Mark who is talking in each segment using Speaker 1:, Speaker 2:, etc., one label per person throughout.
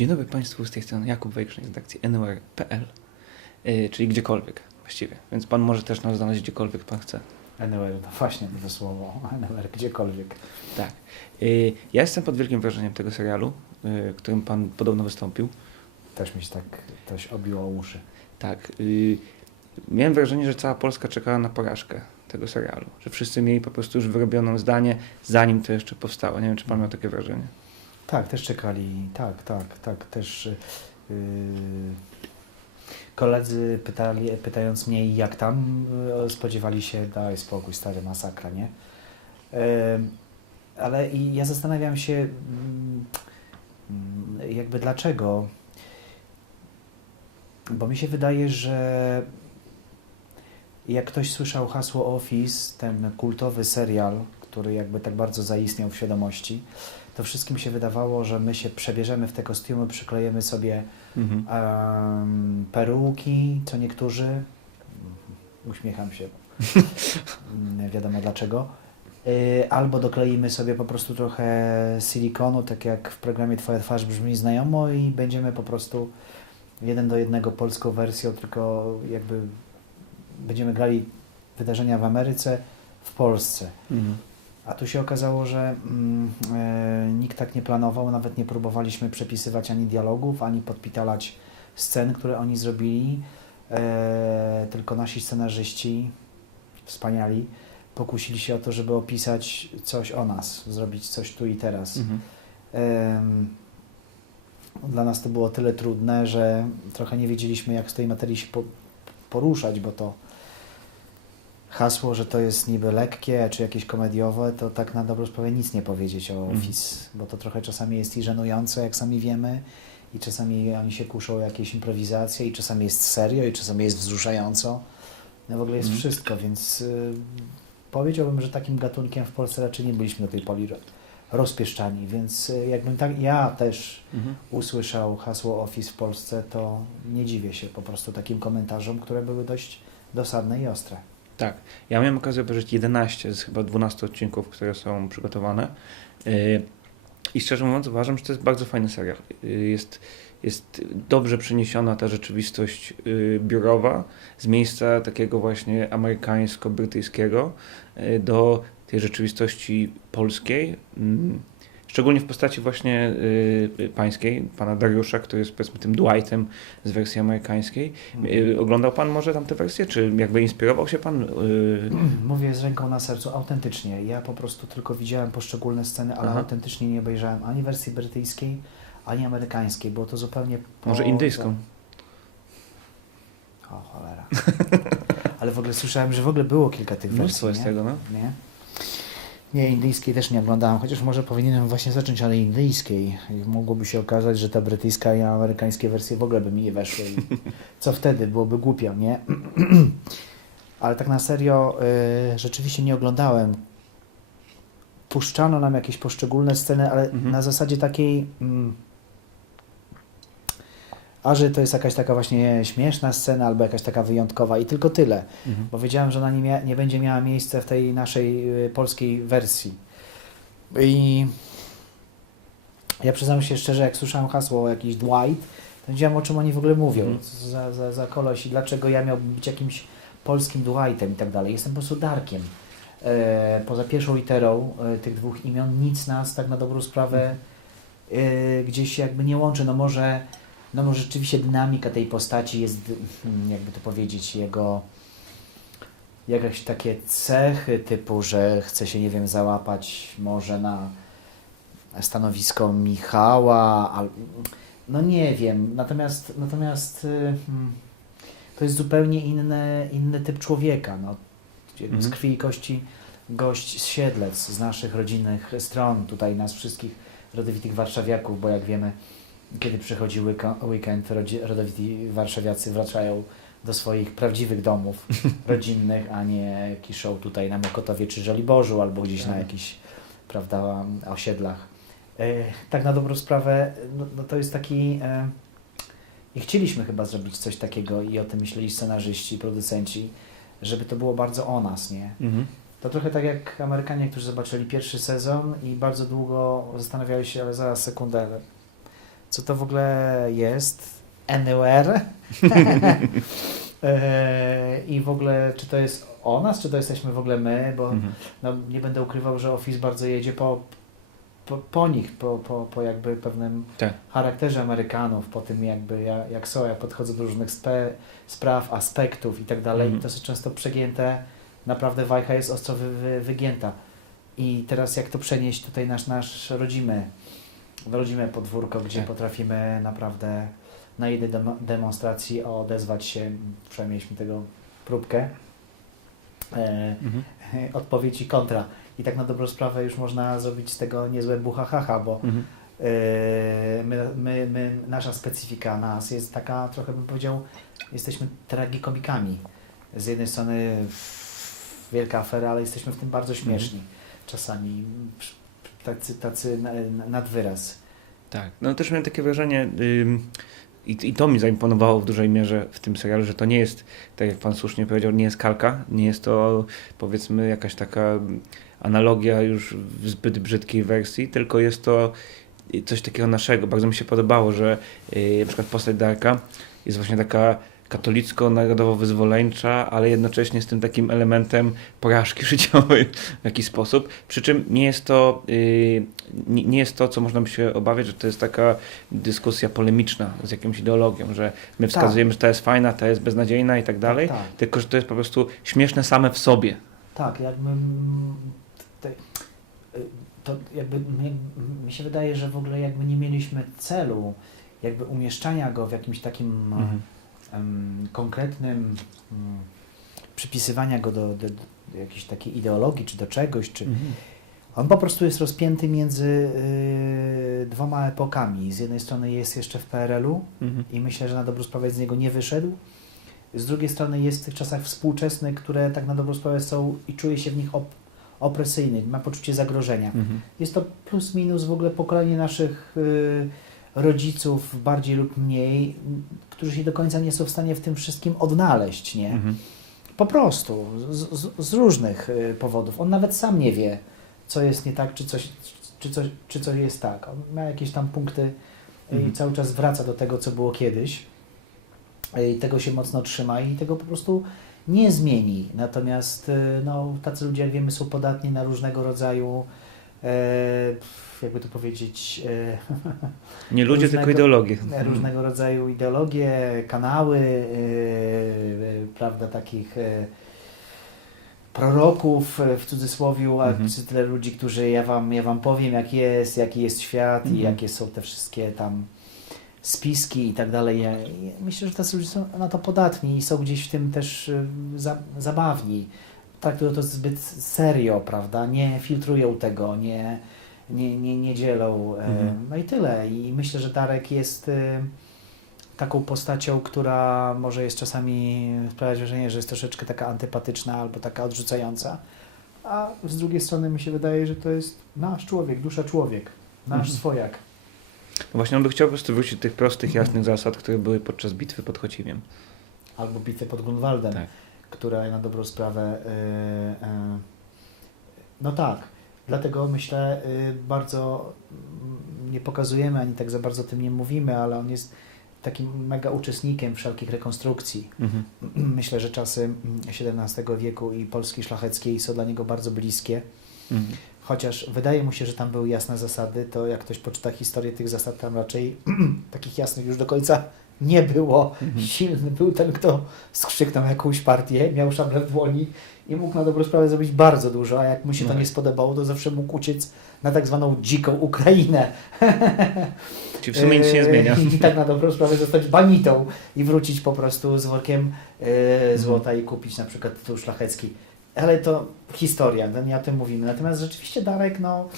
Speaker 1: Dzień dobry Państwu, z tej strony Jakub Wejkrzyn z redakcji nwr.pl, yy, czyli gdziekolwiek właściwie, więc Pan może też nas znaleźć gdziekolwiek Pan chce.
Speaker 2: Anywhere, no właśnie to słowo, anywhere, gdziekolwiek.
Speaker 1: Tak. Yy, ja jestem pod wielkim wrażeniem tego serialu, yy, którym Pan podobno wystąpił.
Speaker 2: Też mi się tak coś obiło uszy.
Speaker 1: Tak. Yy, miałem wrażenie, że cała Polska czekała na porażkę tego serialu, że wszyscy mieli po prostu już wyrobioną zdanie, zanim to jeszcze powstało. Nie wiem, czy Pan miał takie wrażenie.
Speaker 2: Tak, też czekali, tak, tak, tak, też yy, koledzy pytali, pytając mnie jak tam, yy, spodziewali się, daj spokój, stary, masakra, nie? Yy, ale i ja zastanawiam się mm, mm, jakby dlaczego, bo mi się wydaje, że jak ktoś słyszał hasło Office, ten kultowy serial, który jakby tak bardzo zaistniał w świadomości, to wszystkim się wydawało, że my się przebierzemy w te kostiumy, przyklejemy sobie
Speaker 1: Mhm.
Speaker 2: um, peruki, co niektórzy, uśmiecham się, Mm, wiadomo dlaczego, Y, albo dokleimy sobie po prostu trochę silikonu, tak jak w programie Twoja twarz brzmi znajomo i będziemy po prostu jeden do jednego polską wersją, tylko jakby będziemy grali wydarzenia w Ameryce, w Polsce.
Speaker 1: Mhm.
Speaker 2: A tu się okazało, że mm, e, nikt tak nie planował, nawet nie próbowaliśmy przepisywać ani dialogów, ani podpitalać scen, które oni zrobili, e, tylko nasi scenarzyści, wspaniali, pokusili się o to, żeby opisać coś o nas, zrobić coś tu i teraz.
Speaker 1: Mhm.
Speaker 2: Em, Dla nas to było tyle trudne, że trochę nie wiedzieliśmy, jak z tej materii się po, poruszać, bo to hasło, że to jest niby lekkie, czy jakieś komediowe, to tak na dobrą sprawę nic nie powiedzieć o
Speaker 1: Mhm.
Speaker 2: Office, bo to trochę czasami jest i żenujące, jak sami wiemy, i czasami oni się kuszą o jakieś improwizacje, i czasami jest serio, i czasami jest wzruszająco. No w ogóle jest
Speaker 1: Mhm.
Speaker 2: wszystko, więc y, powiedziałbym, że takim gatunkiem w Polsce raczej nie byliśmy do tej pory ro- rozpieszczani, więc y, jakbym tak, ja też
Speaker 1: Mhm.
Speaker 2: usłyszał hasło Office w Polsce, to nie dziwię się po prostu takim komentarzom, które były dość dosadne i ostre.
Speaker 1: Tak. Ja miałem okazję obejrzeć 11 z chyba 12 odcinków, które są przygotowane. Yy, I szczerze mówiąc, uważam, że to jest bardzo fajny serial. Yy, Jest, jest dobrze przeniesiona ta rzeczywistość yy, biurowa z miejsca takiego właśnie amerykańsko-brytyjskiego do tej rzeczywistości polskiej. Szczególnie w postaci właśnie yy, pańskiej, pana Dariusza, który jest powiedzmy tym Dwightem z wersji amerykańskiej. Yy, Oglądał pan może tamte wersje, czy jakby inspirował się pan? Yy,
Speaker 2: Mówię z ręką na sercu, autentycznie. Ja po prostu tylko widziałem poszczególne sceny, ale
Speaker 1: Aha.
Speaker 2: autentycznie nie obejrzałem ani wersji brytyjskiej, ani amerykańskiej. Było to zupełnie.
Speaker 1: Może
Speaker 2: poza-
Speaker 1: indyjską?
Speaker 2: O cholera. ale w ogóle słyszałem, że w ogóle było kilka tych wersji.
Speaker 1: Mnóstwo jest
Speaker 2: nie?
Speaker 1: tego, no.
Speaker 2: Nie? Nie, indyjskiej też nie oglądałem, chociaż może powinienem właśnie zacząć, ale indyjskiej. Mogłoby się okazać, że ta brytyjska i amerykańskie wersje w ogóle by mi nie weszły. I co wtedy? Byłoby głupio, nie? ale tak na serio, y, rzeczywiście nie oglądałem. Puszczano nam jakieś poszczególne sceny, ale
Speaker 1: Mhm.
Speaker 2: na zasadzie takiej... Mm, a że to jest jakaś taka właśnie śmieszna scena albo jakaś taka wyjątkowa i tylko tyle
Speaker 1: Mhm.
Speaker 2: bo wiedziałem, że ona nie, nie będzie miała miejsca w tej naszej y, polskiej wersji. I ja przyznam się szczerze, jak słyszałem hasło jakiś Dwight, to wiedziałem o czym oni w ogóle mówią,
Speaker 1: Mhm.
Speaker 2: za, za, za koleś i dlaczego ja miałbym być jakimś polskim Dwightem i tak dalej. Jestem po prostu Darkiem. E, poza pierwszą literą e, tych dwóch imion nic nas tak na dobrą sprawę e, gdzieś jakby nie łączy. No może, no może rzeczywiście dynamika tej postaci jest, mm, jakby to powiedzieć, jego jakieś takie cechy typu, że chce się, nie wiem, załapać może na stanowisko Michała, al, no nie wiem, natomiast, natomiast y, mm, to jest zupełnie inny, inny typ człowieka, no, z
Speaker 1: Mhm.
Speaker 2: krwi i kości gość z Siedlec, z naszych rodzinnych stron, tutaj nas wszystkich rodowitych warszawiaków, bo jak wiemy, kiedy przychodzi weekend, rodzi- rodowici warszawiacy wracają do swoich prawdziwych domów rodzinnych, a nie kiszą tutaj na Mokotowie czy Żoliborzu albo gdzieś na
Speaker 1: Tak.
Speaker 2: jakichś, prawda, osiedlach. E, tak na dobrą sprawę, no, no to jest taki... E, I chcieliśmy chyba zrobić coś takiego i o tym myśleli scenarzyści, producenci, żeby to było bardzo o nas, nie?
Speaker 1: Mhm.
Speaker 2: To trochę tak jak Amerykanie, którzy zobaczyli pierwszy sezon i bardzo długo zastanawiali się, ale zaraz sekundę, co to w ogóle jest, Anywhere. E, I w ogóle, czy to jest o nas, czy to jesteśmy w ogóle my, bo
Speaker 1: Mhm.
Speaker 2: no, nie będę ukrywał, że Office bardzo jedzie po, po, po nich, po, po, po jakby pewnym
Speaker 1: Tak.
Speaker 2: charakterze Amerykanów, po tym jakby jak, jak są, jak podchodzą do różnych spe, spraw, aspektów i tak dalej.
Speaker 1: Mhm.
Speaker 2: I dosyć często przegięte, naprawdę wajcha jest ostro wy, wy, wygięta. I teraz jak to przenieść tutaj nasz, nasz rodzimy, rodzime podwórko, gdzie
Speaker 1: Tak.
Speaker 2: potrafimy naprawdę na jednej demo, demonstracji odezwać się, przynajmniej mieliśmy tego próbkę, e,
Speaker 1: Mhm.
Speaker 2: odpowiedź i kontra. I tak na dobrą sprawę już można zrobić z tego niezłe bucha-haha, bo
Speaker 1: Mhm.
Speaker 2: e, my, my, my, nasza specyfika nas jest taka, trochę bym powiedział, jesteśmy tragikomikami. Z jednej strony wielka afera, ale jesteśmy w tym bardzo śmieszni. Czasami tacy, tacy na- na- nad wyraz.
Speaker 1: Tak. No też miałem takie wrażenie, i, i to mi zaimponowało w dużej mierze w tym serialu, że to nie jest, tak jak pan słusznie powiedział, nie jest kalka, nie jest to powiedzmy jakaś taka analogia już w zbyt brzydkiej wersji, tylko jest to coś takiego naszego. Bardzo mi się podobało, że yy, na przykład postać Darka jest właśnie taka katolicko-narodowo-wyzwoleńcza, ale jednocześnie z tym takim elementem porażki życiowej w jakiś sposób. Przy czym nie jest to, yy, nie, jest to, co można by się obawiać, że to jest taka dyskusja polemiczna z jakąś ideologią, że my wskazujemy, że ta jest fajna, ta jest beznadziejna i tak dalej,
Speaker 2: Tak,
Speaker 1: tylko że to jest po prostu śmieszne same w sobie.
Speaker 2: tak jakby y, to jakby mi, mi się wydaje, że w ogóle jakby nie mieliśmy celu jakby umieszczania go w jakimś takim
Speaker 1: Mhm.
Speaker 2: Konkretnym mm, przypisywania go do, do, do jakiejś takiej ideologii, czy do czegoś, czy
Speaker 1: Mhm.
Speaker 2: on po prostu jest rozpięty między y, dwoma epokami. Z jednej strony jest jeszcze w PRL-u
Speaker 1: Mhm.
Speaker 2: i myślę, że na dobrą sprawę z niego nie wyszedł. Z drugiej strony jest w tych czasach współczesny, które tak na dobrą sprawę są i czuje się w nich op opresyjny, ma poczucie zagrożenia.
Speaker 1: Mhm.
Speaker 2: Jest to plus minus w ogóle pokolenie naszych y, rodziców, bardziej lub mniej, którzy się do końca nie są w stanie w tym wszystkim odnaleźć, nie?
Speaker 1: Mhm.
Speaker 2: Po prostu, z, z, z różnych y, powodów. On nawet sam nie wie, co jest nie tak, czy coś, czy coś, czy coś jest tak. On ma jakieś tam punkty y,
Speaker 1: Mhm.
Speaker 2: i cały czas wraca do tego, co było kiedyś. Y, I tego się mocno trzyma i tego po prostu nie zmieni. Natomiast no, tacy ludzie, jak wiemy, są podatni na różnego rodzaju, jakby to powiedzieć, e,
Speaker 1: Nie ludzie,
Speaker 2: Różnego-
Speaker 1: tylko ideologie.
Speaker 2: różnego rodzaju ideologie, kanały, e, e, prawda, takich e, proroków e, w cudzysłowie, a
Speaker 1: Mhm.
Speaker 2: tyle ludzi, którzy ja wam, ja wam powiem, jak jest, jaki jest świat i
Speaker 1: Mhm.
Speaker 2: jakie są te wszystkie tam spiski i tak dalej. Ja, ja myślę, że tacy ludzie są na to podatni i są gdzieś w tym też e, za, zabawni. Traktują to zbyt serio, prawda? Nie filtrują tego, nie, nie, nie, nie dzielą. e,
Speaker 1: Mhm.
Speaker 2: No i tyle. I myślę, że Darek jest e, taką postacią, która może jest czasami sprawiać wrażenie, że jest troszeczkę taka antypatyczna albo taka odrzucająca. A z drugiej strony mi się wydaje, że to jest nasz człowiek, dusza człowiek, nasz
Speaker 1: Mhm.
Speaker 2: swojak.
Speaker 1: No właśnie on by chciał po prostu wrócić do tych prostych, jasnych zasad, które były podczas bitwy pod Chocimiem.
Speaker 2: Albo bitwę pod Grunwaldem,
Speaker 1: Tak.
Speaker 2: Która na dobrą sprawę. y, y, no tak. Dlatego myślę, y, bardzo mm, nie pokazujemy ani tak za bardzo o tym nie mówimy, ale on jest takim mega uczestnikiem wszelkich rekonstrukcji.
Speaker 1: Mhm.
Speaker 2: Myślę, że czasy XVII wieku i Polski szlacheckiej są dla niego bardzo bliskie.
Speaker 1: Mhm.
Speaker 2: Chociaż wydaje mu się, że tam były jasne zasady, to jak ktoś poczyta historię tych zasad, tam raczej takich jasnych już do końca nie było.
Speaker 1: Mhm.
Speaker 2: Silny był ten, kto skrzyknął jakąś partię, miał szablę w dłoni i mógł na dobrą sprawę zrobić bardzo dużo, a jak mu się to
Speaker 1: No.
Speaker 2: nie spodobało, to zawsze mógł uciec na tak zwaną dziką Ukrainę.
Speaker 1: Czyli w sumie nic się nie zmienia.
Speaker 2: I tak na dobrą sprawę zostać banitą i wrócić po prostu z workiem e, złota i kupić na przykład tytuł szlachecki. Ale to historia, no nie o tym mówimy. Natomiast rzeczywiście Darek, no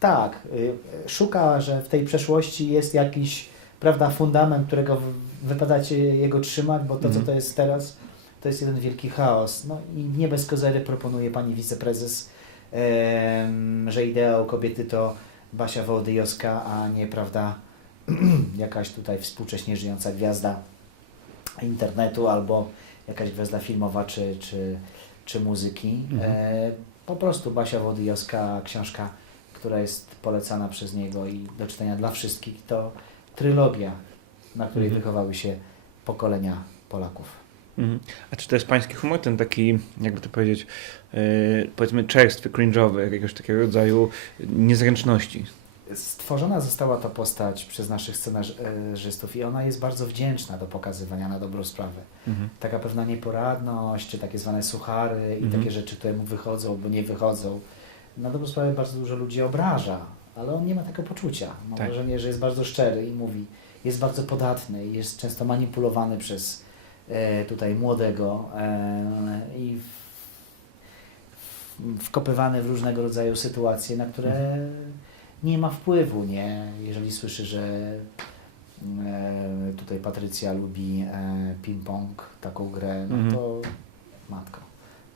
Speaker 2: tak, y, szuka, że w tej przeszłości jest jakiś, prawda, fundament, którego w- wypada się jego trzymać, bo to,
Speaker 1: Mhm.
Speaker 2: co to jest teraz, to jest jeden wielki chaos. No i nie bez kozery proponuje pani wiceprezes, em, że ideał kobiety to Basia Wołodyjowska, a nie, prawda, jakaś tutaj współcześnie żyjąca gwiazda internetu albo jakaś gwiazda filmowa czy, czy, czy muzyki.
Speaker 1: Mhm.
Speaker 2: E, po prostu Basia Wołodyjowska, książka, która jest polecana przez niego i do czytania dla wszystkich, to, trylogia, na której
Speaker 1: Mhm.
Speaker 2: wychowały się pokolenia Polaków.
Speaker 1: Mhm. A czy to jest pański humor, ten taki, jakby to powiedzieć, yy, powiedzmy czerstwy, cringe'owy, jakiegoś takiego rodzaju niezręczności?
Speaker 2: Stworzona została ta postać przez naszych scenarzystów i ona jest bardzo wdzięczna do pokazywania na dobrą sprawę.
Speaker 1: Mhm.
Speaker 2: Taka pewna nieporadność, czy takie zwane suchary i
Speaker 1: Mhm.
Speaker 2: takie rzeczy, które mu wychodzą albo nie wychodzą. Na dobrą sprawę bardzo dużo ludzi obraża, ale on nie ma takiego poczucia. Mam
Speaker 1: Tak.
Speaker 2: wrażenie, że jest bardzo szczery i mówi, jest bardzo podatny, i jest często manipulowany przez e, tutaj młodego e, i w, wkopywany w różnego rodzaju sytuacje, na które nie ma wpływu, nie? Jeżeli słyszy, że e, tutaj Patrycja lubi e, ping-pong, taką grę, no
Speaker 1: Mhm.
Speaker 2: to matko.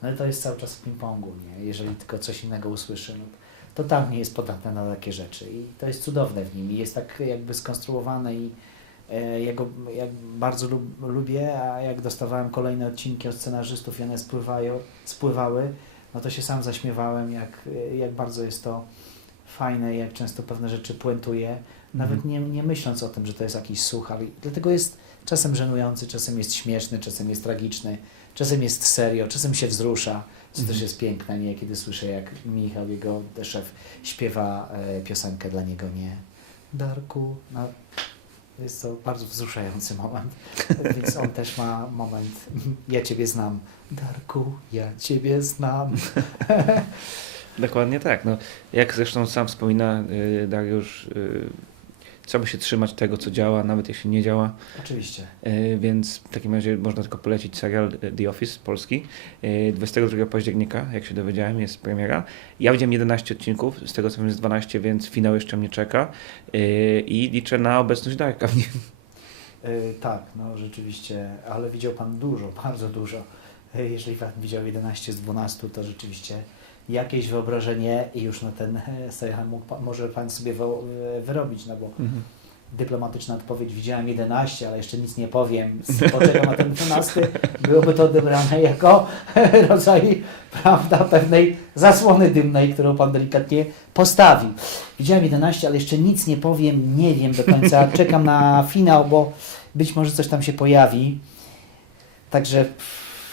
Speaker 2: No ale to jest cały czas w ping-pongu, nie? Jeżeli tylko coś innego usłyszy, no, to tam nie jest podatne na takie rzeczy i to jest cudowne w nim i jest tak jakby skonstruowane i e, ja go jak bardzo lub, lubię, a jak dostawałem kolejne odcinki od scenarzystów i one spływają, spływały, no to się sam zaśmiewałem, jak, jak bardzo jest to fajne, jak często pewne rzeczy puentuje, nawet
Speaker 1: Mhm.
Speaker 2: nie, nie myśląc o tym, że to jest jakiś suchar. Dlatego jest czasem żenujący, czasem jest śmieszny, czasem jest tragiczny, czasem jest serio, czasem się wzrusza, co też jest piękne, nie? Kiedy słyszę, jak Michał, jego szef, śpiewa e, piosenkę dla niego, nie? Darku, no, jest to bardzo wzruszający moment, więc on też ma moment, ja Ciebie znam, Darku, ja Ciebie znam.
Speaker 1: Dokładnie tak. No, jak zresztą sam wspomina yy, Dariusz, yy, trzeba się trzymać tego, co działa, nawet jeśli nie działa.
Speaker 2: Oczywiście.
Speaker 1: Yy, więc w takim razie można tylko polecić serial yy, The Office polski. Yy, 22 października, jak się dowiedziałem, jest premiera. Ja widziałem 11 odcinków, z tego co wiem jest 12, więc finał jeszcze mnie czeka. I liczę na obecność Darka w nim.
Speaker 2: Tak, no rzeczywiście, ale widział Pan dużo, bardzo dużo. Jeżeli Pan widział 11 z 12, to rzeczywiście jakieś wyobrażenie i już na ten e, pan, może Pan sobie e, wyrobić, no bo dyplomatyczna odpowiedź, widziałem 11, ale jeszcze nic nie powiem, poczekam na ten 12, byłoby to odebrane jako rodzaj, prawda, pewnej zasłony dymnej, którą Pan delikatnie postawił. Widziałem 11, ale jeszcze nic nie powiem, nie wiem do końca, czekam na finał, bo być może coś tam się pojawi, także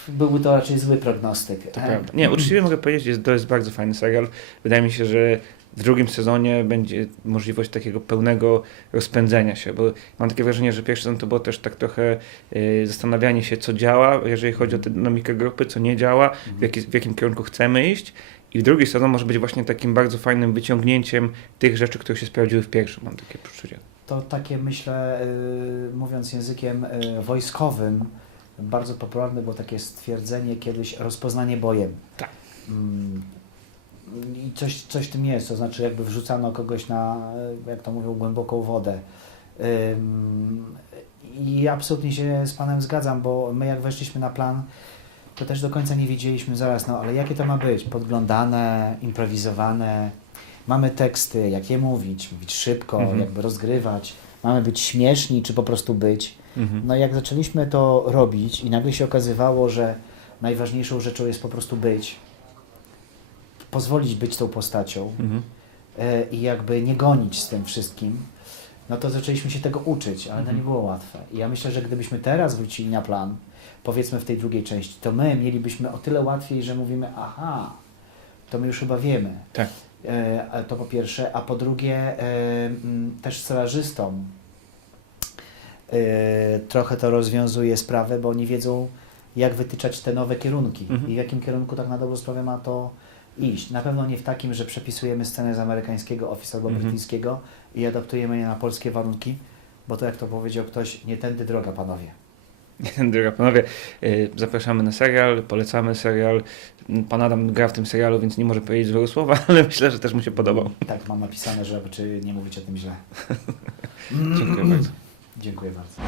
Speaker 2: byłby to raczej zły prognostyk.
Speaker 1: To prawda. Nie, uczciwie mogę powiedzieć, że to jest bardzo fajny serial. Wydaje mi się, że w drugim sezonie będzie możliwość takiego pełnego rozpędzenia się, bo mam takie wrażenie, że pierwszy sezon to było też tak trochę y, zastanawianie się, co działa, jeżeli chodzi o tę dynamikę grupy, co nie działa, w, jaki, w jakim kierunku chcemy iść. I drugi sezon może być właśnie takim bardzo fajnym wyciągnięciem tych rzeczy, które się sprawdziły w pierwszym, mam takie poczucie.
Speaker 2: To takie myślę, y, mówiąc językiem y, wojskowym, bardzo popularne było takie stwierdzenie kiedyś rozpoznanie bojem.
Speaker 1: Tak.
Speaker 2: Mm, I coś, coś w tym jest, to znaczy jakby wrzucano kogoś na, jak to mówią, głęboką wodę. Ym, I absolutnie się z Panem zgadzam, bo my jak weszliśmy na plan, to też do końca nie wiedzieliśmy zaraz, no ale jakie to ma być? Podglądane, improwizowane, mamy teksty, jak je mówić, mówić szybko,
Speaker 1: Mhm.
Speaker 2: jakby rozgrywać, mamy być śmieszni, czy po prostu być.
Speaker 1: Mhm.
Speaker 2: No jak zaczęliśmy to robić i nagle się okazywało, że najważniejszą rzeczą jest po prostu być, pozwolić być tą postacią
Speaker 1: Mhm.
Speaker 2: e, i jakby nie gonić z tym wszystkim, no to zaczęliśmy się tego uczyć, ale to
Speaker 1: Mhm.
Speaker 2: nie było łatwe. I ja myślę, że gdybyśmy teraz wrócili na plan, powiedzmy w tej drugiej części, to my mielibyśmy o tyle łatwiej, że mówimy, aha, to my już chyba wiemy.
Speaker 1: Tak.
Speaker 2: E, to po pierwsze, a po drugie e, m, też scenarzystom trochę to rozwiązuje sprawę, bo oni wiedzą, jak wytyczać te nowe kierunki
Speaker 1: Mhm.
Speaker 2: i w jakim kierunku tak na dobrą sprawę ma to iść. Na pewno nie w takim, że przepisujemy scenę z amerykańskiego Office albo
Speaker 1: Mhm.
Speaker 2: brytyjskiego i adaptujemy je na polskie warunki, bo to jak to powiedział ktoś, nie tędy droga, panowie.
Speaker 1: Droga panowie, y, zapraszamy na serial, polecamy serial. Pan Adam gra w tym serialu, więc nie może powiedzieć złego słowa, ale myślę, że też mu się podobał.
Speaker 2: Tak, mam napisane, żeby czy nie mówić o tym źle.
Speaker 1: Dziękuję bardzo.
Speaker 2: Dziękuję bardzo.